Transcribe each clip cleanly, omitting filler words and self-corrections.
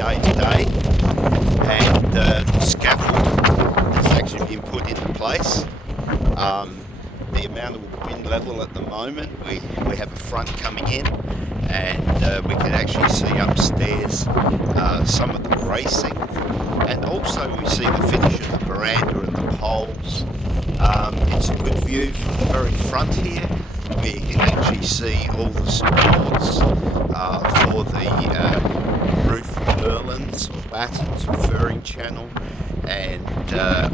day to day, and the scaffold has actually been put into place. The amount of wind level at the moment, we have a front coming in, and we can actually see upstairs some of the bracing, and also we see the finish of the veranda and the poles. It's a good view from the very front here, where you can actually see all the supports for the roof purlins or battens or furring channel, and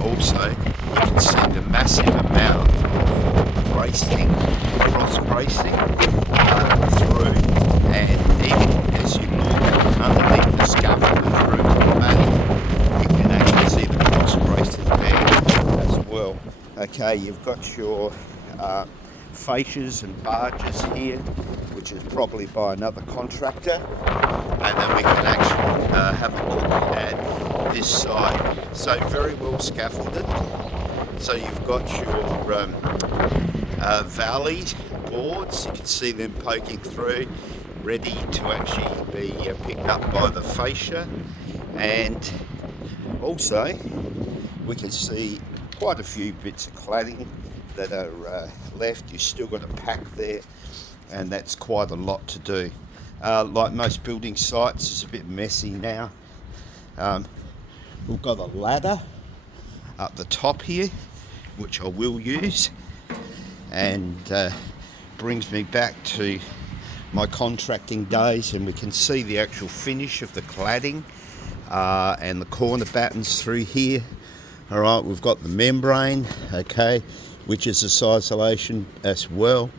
also you can see the massive amount of bracing, cross bracing through, and even as you look underneath the scaffold and through the back, you can actually see the cross bracing there as well. Okay, you've got your fascias and barges here, which is probably by another contractor, and then we can actually have a look at this side. So very well scaffolded. So you've got your valley boards, you can see them poking through, ready to actually be picked up by the fascia, and also we can see quite a few bits of cladding that are left. You've still got a pack there, and that's quite a lot to do. Like most building sites, it's a bit messy now. We've got a ladder up the top here, which I will use, and brings me back to my contracting days, and we can see the actual finish of the cladding and the corner battens through here. All right, we've got the membrane, okay, which is a isolation as well,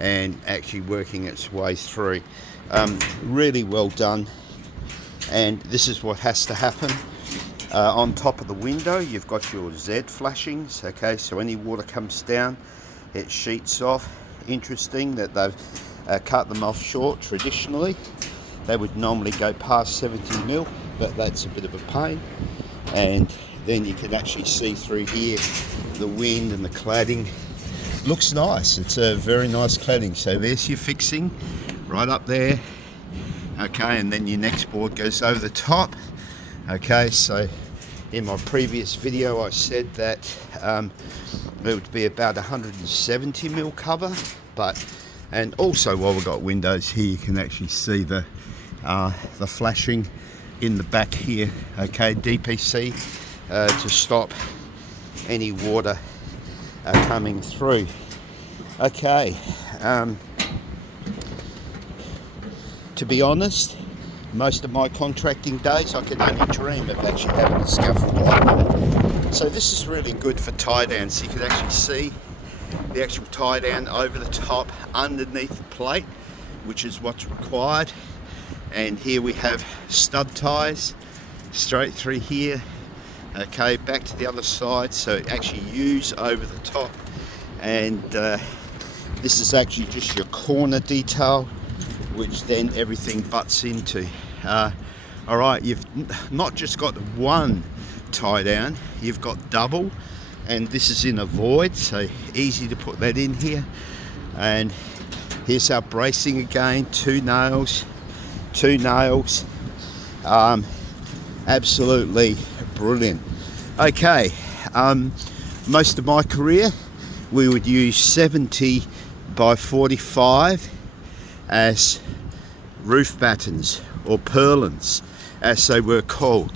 and actually working its way through. Really well done, and this is what has to happen. On top of the window, you've got your Z flashings, okay, so any water comes down, it sheets off. Interesting that they've cut them off short. Traditionally, they would normally go past 70 mil, but that's a bit of a pain. And then you can actually see through here the wind and the cladding. Looks nice. It's a very nice cladding. So there's your fixing right up there, okay, and then your next board goes over the top. Okay, so in my previous video I said that it would be about 170 mil cover, and also while we've got windows here, you can actually see the flashing in the back here, okay, DPC to stop any water coming through. Okay, to be honest, most of my contracting days I could only dream of actually having a scaffold like that. So this is really good for tie downs. So you can actually see the actual tie down over the top underneath the plate, which is what's required. And here we have stud ties straight through here, okay, back to the other side, so actually use over the top. And this is actually just your corner detail, which then everything butts into. All right, you've not just got one tie down, you've got double, and this is in a void, so easy to put that in here. And here's our bracing again, two nails, absolutely brilliant. Okay, most of my career we would use 70 by 45 as roof battens or purlins, as they were called.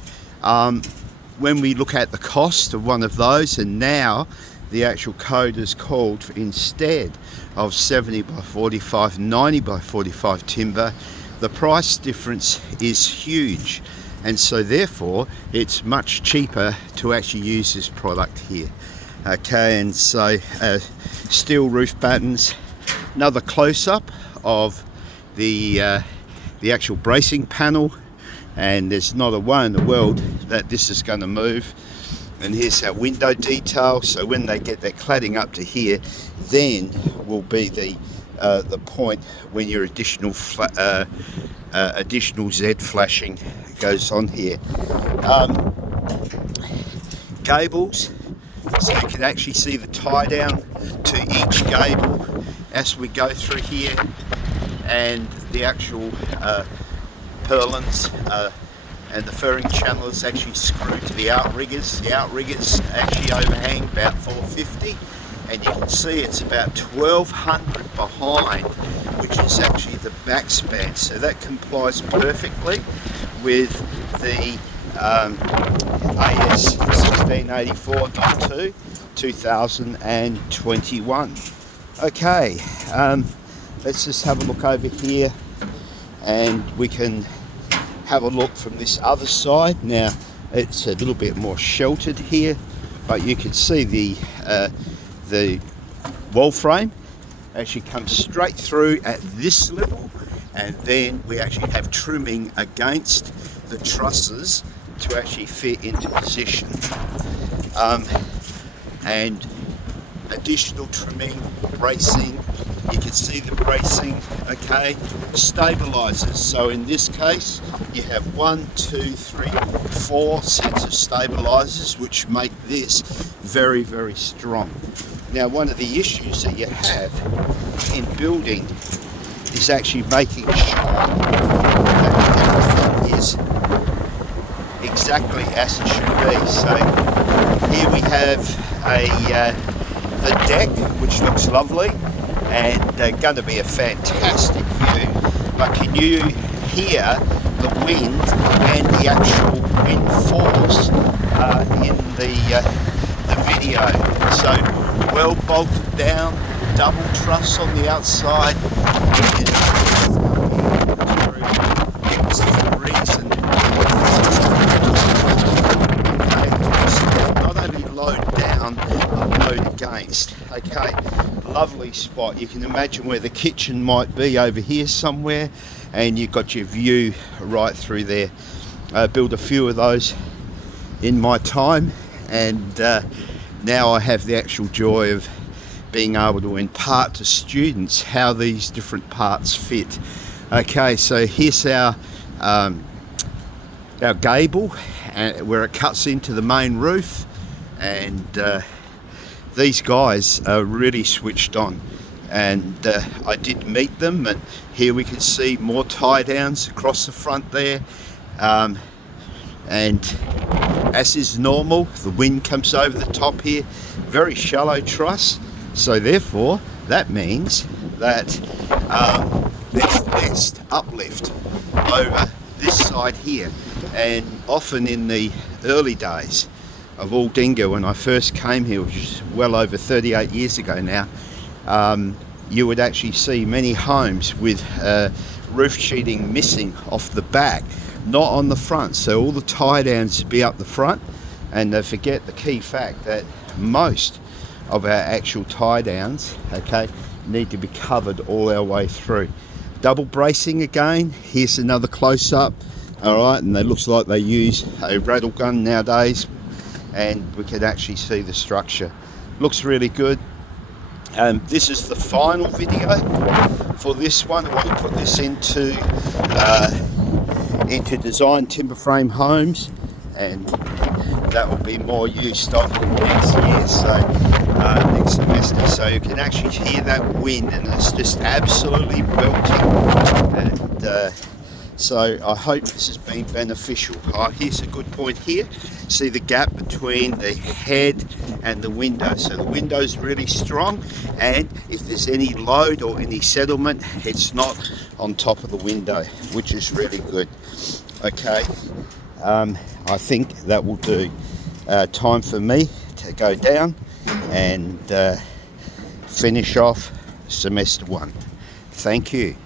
When we look at the cost of one of those, and now the actual code is called for, instead of 70 by 45, 90 by 45 timber, the price difference is huge, and so therefore it's much cheaper to actually use this product here. Okay, and so steel roof battens. Another close-up of the actual bracing panel, and there's not a way in the world that this is going to move. And here's our window detail. So when they get their cladding up to here, then will be the point when your additional Z flashing goes on here. Gables, so you can actually see the tie down to each gable as we go through here, and the actual purlins and the furring channel is actually screwed to the outriggers. The outriggers actually overhang about 450, and you can see it's about 1200 behind, which is actually the backspan. So that complies perfectly with the AS 1684.2 2021. Okay, let's just have a look over here, and we can have a look from this other side. Now it's a little bit more sheltered here, but you can see the wall frame actually comes straight through at this level, and then we actually have trimming against the trusses to actually fit into position, and additional trimming, bracing. You can see the bracing, okay, stabilizers. So in this case, you have 1, 2, 3, 4 sets of stabilizers, which make this very, very strong. Now, one of the issues that you have in building is actually making sure that everything is exactly as it should be. So here we have the deck, which looks lovely, and going to be a fantastic view. But can you hear the wind and the actual wind force in the video? So well bolted down, double truss on the outside. This is the reason not only load down but load against. Okay, lovely spot. You can imagine where the kitchen might be over here somewhere, and you've got your view right through there. Built a few of those in my time, and now I have the actual joy of being able to impart to students how these different parts fit. Okay, so here's our gable, where it cuts into the main roof, and these guys are really switched on, and I did meet them, and here we can see more tie downs across the front there, and as is normal, the wind comes over the top here. Very shallow truss, so therefore that means that there's less uplift over this side here. And often in the early days of Willunga, when I first came here, which is well over 38 years ago now, you would actually see many homes with roof sheeting missing off the back, not on the front. So all the tie downs be up the front, and they forget the key fact that most of our actual tie downs, okay, need to be covered all our way through. Double bracing again. Here's another close up. All right, and it looks like they use a rattle gun nowadays, and we can actually see the structure. Looks really good. This is the final video for this one. I want to put this into design timber frame homes, and that will be more used on next year, so next semester. So you can actually hear that wind, and it's just absolutely belting. And so I hope this has been beneficial. Here's a good point here. See the gap between the head and the window. So the window is really strong, and if there's any load or any settlement, it's not on top of the window, which is really good. Okay, I think that will do. Time for me to go down and finish off semester 1. Thank you.